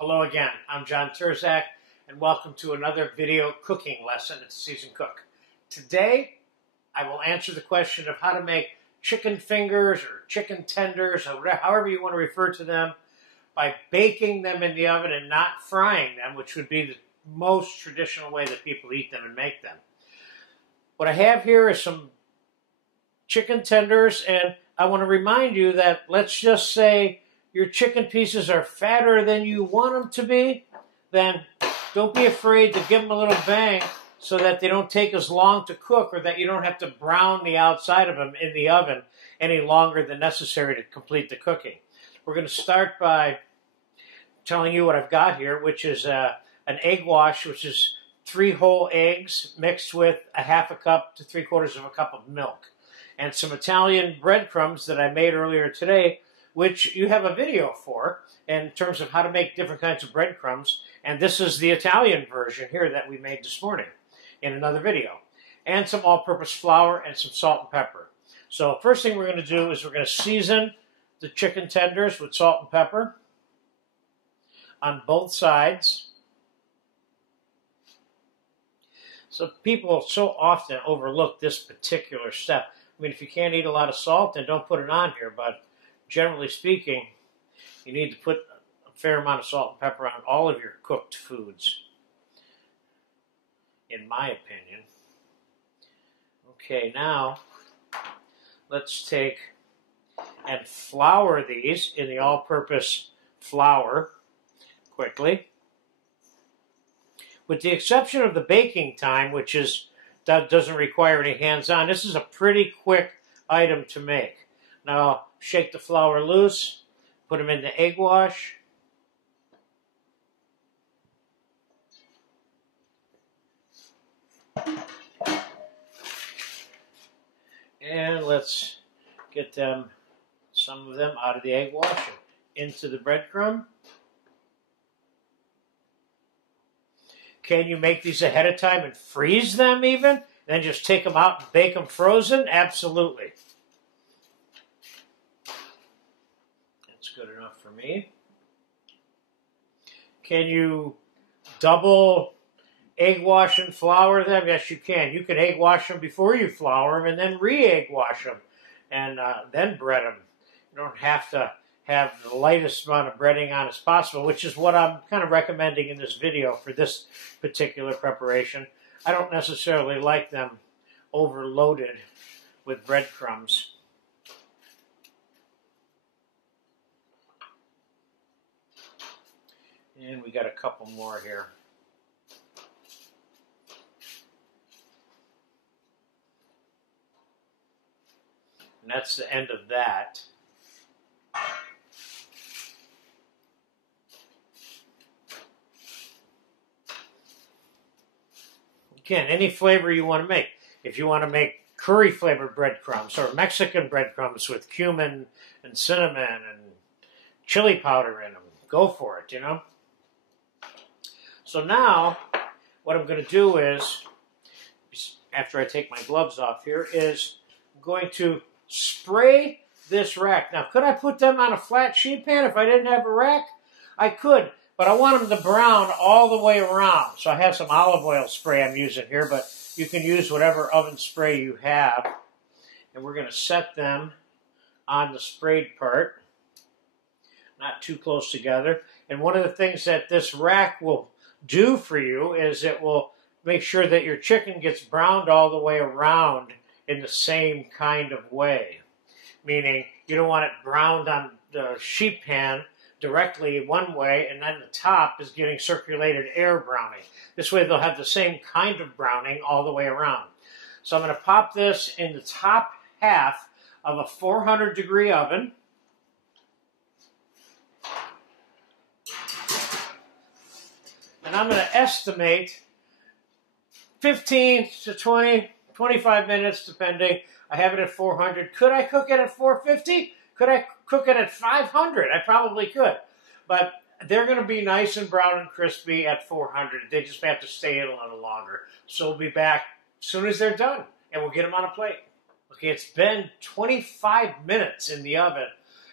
Hello again, I'm John Terzak, and welcome to another video cooking lesson at Seasoned Cook. Today, I will answer the question of how to make chicken fingers or chicken tenders, or whatever, however you want to refer to them, by baking them in the oven and not frying them, which would be the most traditional way that people eat them and make them. What I have here is some chicken tenders, and I want to remind you that, let's just say your chicken pieces are fatter than you want them to be, then don't be afraid to give them a little bang so that they don't take as long to cook, or that you don't have to brown the outside of them in the oven any longer than necessary to complete the cooking. We're going to start by telling you what I've got here, which is an egg wash, which is 3 whole eggs mixed with a half a cup to 3/4 of a cup of milk, and some Italian breadcrumbs that I made earlier today, which you have a video for in terms of how to make different kinds of breadcrumbs. And this is the Italian version here that we made this morning in another video. And some all-purpose flour and some salt and pepper. So first thing we're going to do is we're going to season the chicken tenders with salt and pepper on both sides. So people so often overlook this particular step. I mean, if you can't eat a lot of salt, then don't put it on here, but generally speaking, you need to put a fair amount of salt and pepper on all of your cooked foods, in my opinion. Okay, now let's take and flour these in the all-purpose flour quickly. With the exception of the baking time, which that doesn't require any hands-on, this is a pretty quick item to make. Now, shake the flour loose, put them in the egg wash. And let's get some of them out of the egg wash and into the breadcrumb. Can you make these ahead of time and freeze them even? Then just take them out and bake them frozen? Absolutely. Good enough for me. Can you double egg wash and flour them? Yes, you can. You can egg wash them before you flour them and then re-egg wash them and then bread them. You don't have to have the lightest amount of breading on as possible, which is what I'm kind of recommending in this video for this particular preparation. I don't necessarily like them overloaded with breadcrumbs. And we got a couple more here. And that's the end of that. Again, any flavor you want to make. If you want to make curry flavored breadcrumbs or Mexican breadcrumbs with cumin and cinnamon and chili powder in them, go for it, you know. So now, what I'm going to do is, after I take my gloves off here, is I'm going to spray this rack. Now, could I put them on a flat sheet pan if I didn't have a rack? I could, but I want them to brown all the way around. So I have some olive oil spray I'm using here, but you can use whatever oven spray you have. And we're going to set them on the sprayed part, not too close together. And one of the things that this rack will do for you is it will make sure that your chicken gets browned all the way around in the same kind of way. Meaning you don't want it browned on the sheet pan directly one way and then the top is getting circulated air browning. This way they'll have the same kind of browning all the way around. So I'm going to pop this in the top half of a 400-degree oven. And I'm going to estimate 15 to 20, 25 minutes, depending. I have it at 400. Could I cook it at 450? Could I cook it at 500? I probably could. But they're going to be nice and brown and crispy at 400. They just have to stay in a little longer. So we'll be back as soon as they're done, and we'll get them on a plate. Okay, it's been 25 minutes in the oven,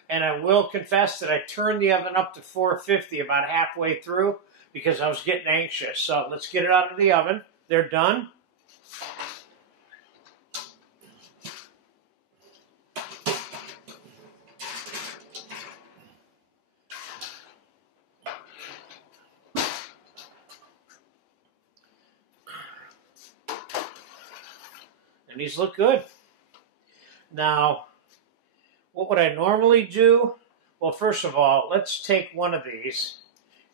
And I will confess that I turned the oven up to 450 about halfway through because I was getting anxious. So let's get it out of the oven. They're done. And these look good. Now, what would I normally do? Well, first of all, let's take one of these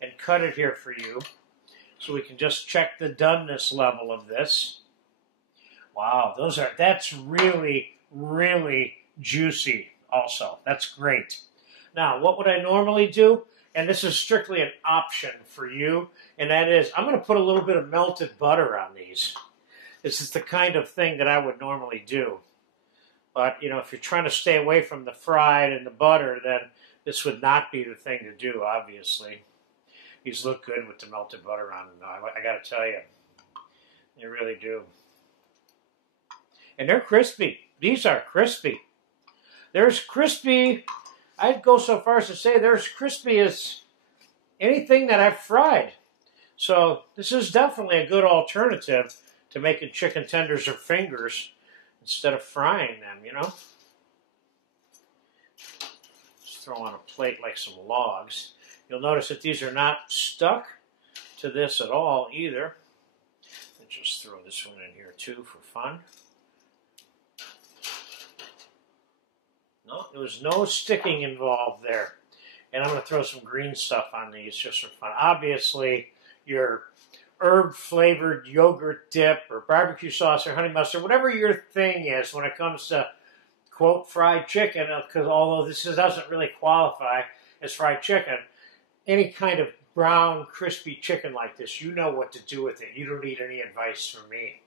and cut it here for you so we can just check the doneness level of this. Wow, that's really, really juicy also. That's great. Now, what would I normally do? And this is strictly an option for you, and that is I'm going to put a little bit of melted butter on these. This is the kind of thing that I would normally do. But, you know, if you're trying to stay away from the fried and the butter, then this would not be the thing to do, obviously. These look good with the melted butter on them, though. I got to tell you. They really do. And they're crispy. These are crispy. They're as crispy, I'd go so far as to say they're as crispy as anything that I've fried. So this is definitely a good alternative to making chicken tenders or fingers instead of frying them, you know. Just throw on a plate like some logs. You'll notice that these are not stuck to this at all either. And just throw this one in here too for fun. No, there was no sticking involved there. And I'm going to throw some green stuff on these just for fun. Obviously, your herb-flavored yogurt dip or barbecue sauce or honey mustard, whatever your thing is when it comes to, quote, fried chicken, because although this doesn't really qualify as fried chicken, any kind of brown, crispy chicken like this, you know what to do with it. You don't need any advice from me.